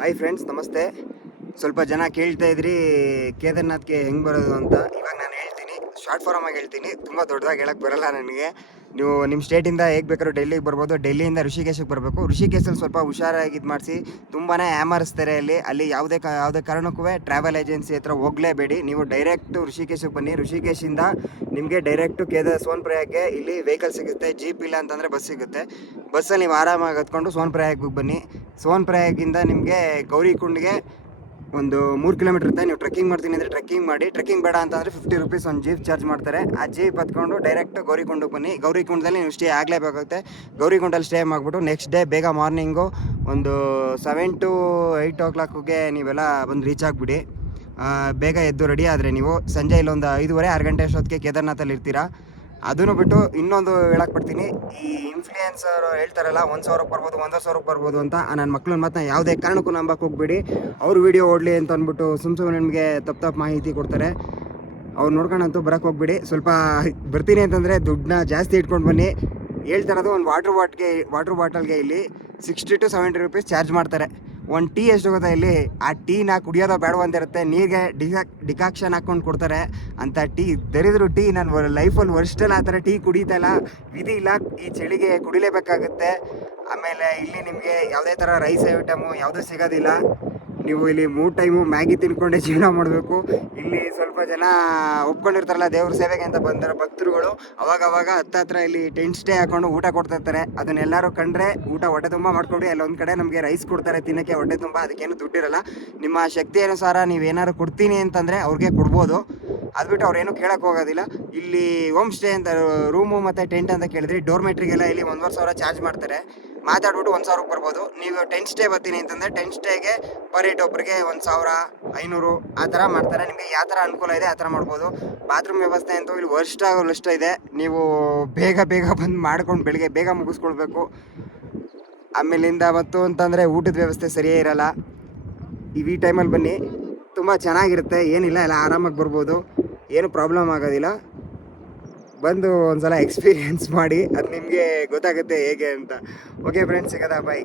Hi friends, ನಮಸ್ತೆ. ಸ್ವಲ್ಪ ಜನ ಕೇಳ್ತಾ ಇದ್ರಿ ಕೇದಾರ್ನಾಥ್ಗೆ ಹೆಂಗೆ ಬರೋದು ಅಂತ. ಇವಾಗ ನಾನು ಹೇಳ್ತೀನಿ, ಶಾರ್ಟ್ ಫಾರಮ್ ಆಗಿ ಹೇಳ್ತೀನಿ. ತುಂಬ ದೊಡ್ಡದಾಗಿ ಹೇಳಕ್ಕೆ ಬರಲ್ಲ ನನಗೆ. ನೀವು ನಿಮ್ಮ ಸ್ಟೇಟಿಂದ ಹೇಗೆ ಬೇಕಾದ್ರೂ ಡೆಲ್ಲಿಗೆ ಬರ್ಬೋದು. ಡೆಲ್ಲಿಯಿಂದ ಋಷಿಕೇಶಕ್ಕೆ ಬರಬೇಕು. ಋಷಿಕೇಶಲ್ಲಿ ಸ್ವಲ್ಪ ಹುಷಾರಾಗಿ ಇದು ಮಾಡಿಸಿ. ತುಂಬಾ ಆಮರಿಸ್ತಾರೆ ಅಲ್ಲಿ ಯಾವುದೇ ಕಾರಣಕ್ಕೂ ಟ್ರಾವೆಲ್ ಏಜೆನ್ಸಿ ಹತ್ರ ಹೋಗಲೇಬೇಡಿ. ನೀವು ಡೈರೆಕ್ಟು ಋಷಿಕೇಶಕ್ಕೆ ಬನ್ನಿ. ಋಷಿಕೇಶಿಂದ ನಿಮಗೆ ಡೈರೆಕ್ಟು ಸೋನ್ಪ್ರಯಾಗ್ಗೆ ಇಲ್ಲಿ ವೆಹಿಕಲ್ ಸಿಗುತ್ತೆ. ಜೀಪ್ ಇಲ್ಲ ಅಂತಂದರೆ ಬಸ್ ಸಿಗುತ್ತೆ. ಬಸ್ಸಲ್ಲಿ ನೀವು ಆರಾಮಾಗಿ ಹತ್ಕೊಂಡು ಸೋನ್ಪ್ರಯಾಗ್ಗೆ ಬನ್ನಿ. ಸೋನ್ಪ್ರಯಾಗಿಂದ ನಿಮಗೆ ಗೌರಿಕುಂಡ್ಗೆ ಒಂದು 3 ಕಿಲೋಮೀಟರ್ ಇರುತ್ತೆ. ನೀವು ಟ್ರೆಕ್ಕಿಂಗ್ ಮಾಡ್ತೀನಿ ಅಂದರೆ ಟ್ರೆಕ್ಕಿಂಗ್ ಮಾಡಿ. ಟ್ರೆಕ್ಕಿಂಗ್ ಬೇಡ ಅಂತಂದರೆ 50 ರುಪೀಸ್ ಒಂದು ಜೀಪ್ ಚಾರ್ಜ್ ಮಾಡ್ತಾರೆ. ಆ ಜೀಪ್ ಹತ್ಕೊಂಡು ಡೈರೆಕ್ಟ್ ಗೌರಿಕುಂಡಕ್ಕೆ ಬನ್ನಿ. ಗೌರಿಕುಂಡದಲ್ಲಿ ನೀವು ಸ್ಟೇ ಆಗಲೇಬೇಕಾಗುತ್ತೆ. ಗೌರಿಕುಂಡಲ್ಲಿ ಸ್ಟೇ ಮಾಡಿಬಿಟ್ಟು ನೆಕ್ಸ್ಟ್ ಡೇ ಬೇಗ ಮಾರ್ನಿಂಗು ಒಂದು 7 to 8 o'clockಗೆ ನೀವೆಲ್ಲ ಬಂದು ರೀಚ್ ಆಗಿಬಿಡಿ. ಬೇಗ ಎದ್ದು ರೆಡಿ ಆದರೆ ನೀವು ಸಂಜೆ ಇಲ್ಲೊಂದು 5:30-6 ಗಂಟೆ ಅಷ್ಟೊತ್ತಿಗೆ ಕೇದಾರ್ನಾಥಲ್ಲಿ ಇರ್ತೀರಾ. ಅದನ್ನು ಬಿಟ್ಟು ಇನ್ನೊಂದು ಹೇಳಕ್ಕೆ ಪಡ್ತೀನಿ. ಈ ಇನ್ಫ್ಲೂಯೆನ್ಸರ್ ಹೇಳ್ತಾರಲ್ಲ 1,000ಕ್ಕೆ ಬರ್ಬೋದು, 1,500ಕ್ಕೆ ಬರ್ಬೋದು ಅಂತ. ನನ್ನ ಮಕ್ಕಳನ್ನ ಮಾತ್ರ ಯಾವುದೇ ಕಾರಣಕ್ಕೂ ನಂಬಕ್ಕೆ ಹೋಗ್ಬೇಡಿ. ಅವ್ರು ವೀಡಿಯೋ ಓಡಲಿ ಅಂತ ಅಂದ್ಬಿಟ್ಟು ಸುಮ್ಮನೆ ನಿಮಗೆ ತಪ್ಪು ಮಾಹಿತಿ ಕೊಡ್ತಾರೆ. ಅವ್ರು ನೋಡ್ಕೊಂಡಂತೂ ಬರೋಕ್ಕೆ ಹೋಗ್ಬೇಡಿ. ಸ್ವಲ್ಪ ಬರ್ತೀನಿ ಅಂತಂದರೆ ದುಡ್ಡನ್ನ ಜಾಸ್ತಿ ಇಟ್ಕೊಂಡು ಬನ್ನಿ. ಹೇಳ್ತಾರದು ಒಂದು ವಾಟ್ರ್ ಬಾಟಲ್ಗೆ ಇಲ್ಲಿ 60 to 70 ರುಪೀಸ್ ಚಾರ್ಜ್ ಮಾಡ್ತಾರೆ. ಒಂದು ಟೀ ಎಷ್ಟು ಗೊತ್ತಾ ಇಲ್ಲಿ? ಆ ಟೀನ ಕುಡಿಯೋದೋ ಬೇಡವ ಅಂತ ಇರುತ್ತೆ. ನೀರಿಗೆ ಡಿಕಾಕ್ಷನ್ ಹಾಕ್ಕೊಂಡು ಕೊಡ್ತಾರೆ ಅಂತ ಟೀ. ದರಿದ್ರು ಟೀ ನಾನು ಲೈಫಲ್ಲಿ ವರ್ಷದಲ್ಲಿ ಆ ಥರ ಟೀ ಕುಡಿತಲ್ಲ. ವಿಧಿ ಇಲ್ಲ, ಈ ಚಳಿಗೆ ಕುಡಿಲೇಬೇಕಾಗುತ್ತೆ. ಆಮೇಲೆ ಇಲ್ಲಿ ನಿಮಗೆ ಯಾವುದೇ ಥರ ರೈಸ್ ಐಟಮು ಯಾವುದೂ ಸಿಗೋದಿಲ್ಲ. ನೀವು ಇಲ್ಲಿ 3 ಟೈಮು ಮ್ಯಾಗಿ ತಿನ್ಕೊಂಡೆ ಜೀವನ ಮಾಡಬೇಕು. ಇಲ್ಲಿ ಸ್ವಲ್ಪ ಜನ ಒಪ್ಕೊಂಡಿರ್ತಾರಲ್ಲ ದೇವ್ರ ಸೇವೆಗೆ ಅಂತ ಬಂದರೆ ಭಕ್ತರುಗಳು, ಅವಾಗವಾಗ ಹತ್ರ ಇಲ್ಲಿ ಟೆಂಟ್ ಸ್ಟೇ ಹಾಕೊಂಡು ಊಟ ಕೊಡ್ತಿರ್ತಾರೆ. ಅದನ್ನೆಲ್ಲರೂ ಕಂಡ್ರೆ ಊಟ ಹೊಟ್ಟೆ ತುಂಬ ಮಾಡ್ಕೊಡಿ. ಅಲ್ಲೊಂದು ಕಡೆ ನಮಗೆ ರೈಸ್ ಕೊಡ್ತಾರೆ ತಿನ್ನೋಕ್ಕೆ ಹೊಟ್ಟೆ ತುಂಬ. ಅದಕ್ಕೇನು ದುಡ್ಡಿರಲ್ಲ. ನಿಮ್ಮ ಶಕ್ತಿ ಅನುಸಾರ ನೀವೇನಾದ್ರು ಕೊಡ್ತೀನಿ ಅಂತಂದರೆ ಅವ್ರಿಗೆ ಕೊಡ್ಬೋದು. ಅದು ಬಿಟ್ಟು ಅವ್ರೇನು ಕೇಳಕ್ಕೆ ಹೋಗೋದಿಲ್ಲ. ಇಲ್ಲಿ ಹೋಮ್ ಸ್ಟೇ ಅಂತ ರೂಮು ಮತ್ತು ಟೆಂಟ್ ಅಂತ ಕೇಳಿದ್ರಿ, ಡೋರ್ಮೆಟ್ರಿಗೆಲ್ಲ ಇಲ್ಲಿ 1,500 ಚಾರ್ಜ್ ಮಾಡ್ತಾರೆ. ಮಾತಾಡ್ಬಿಟ್ಟು 1,000ಕ್ಕೆ ಬರ್ಬೋದು. ನೀವು ಟೆಂಟ್ ಸ್ಟೇ ಬರ್ತೀನಿ ಅಂತಂದರೆ ಟೆಂಟ್ ಸ್ಟೇಗೆ ಪರ್ ಹೇಡ್ ಒಬ್ಬರಿಗೆ 1,500 ಆ ಥರ ಮಾಡ್ತಾರೆ. ನಿಮಗೆ ಯಾವ ಥರ ಅನುಕೂಲ ಇದೆ ಆ ಥರ ಮಾಡ್ಬೋದು. ಬಾತ್ರೂಮ್ ವ್ಯವಸ್ಥೆ ಅಂತೂ ಇಲ್ಲಿ ವರ್ಷ ಇದೆ. ನೀವು ಬೇಗ ಬಂದು ಮಾಡ್ಕೊಂಡು ಬೆಳಿಗ್ಗೆ ಬೇಗ ಮುಗಿಸ್ಕೊಳ್ಬೇಕು. ಆಮೇಲಿಂದ ಮತ್ತು ಅಂತಂದರೆ ಊಟದ ವ್ಯವಸ್ಥೆ ಸರಿಯೇ ಇರಲ್ಲ. ಈ ಟೈಮಲ್ಲಿ ಬನ್ನಿ, ತುಂಬ ಚೆನ್ನಾಗಿರುತ್ತೆ. ಏನಿಲ್ಲ, ಎಲ್ಲ ಆರಾಮಾಗಿ ಬರ್ಬೋದು. ಏನು ಪ್ರಾಬ್ಲಮ್ ಆಗೋದಿಲ್ಲ. ಬಂದು ಒಂದು ಸಲ ಎಕ್ಸ್ಪೀರಿಯೆನ್ಸ್ ಮಾಡಿ, ಅದು ನಿಮಗೆ ಗೊತ್ತಾಗುತ್ತೆ ಹೇಗೆ ಅಂತ. ಓಕೆ ಫ್ರೆಂಡ್ಸ್, ಸಿಗೋದಾ? ಬಾಯ್.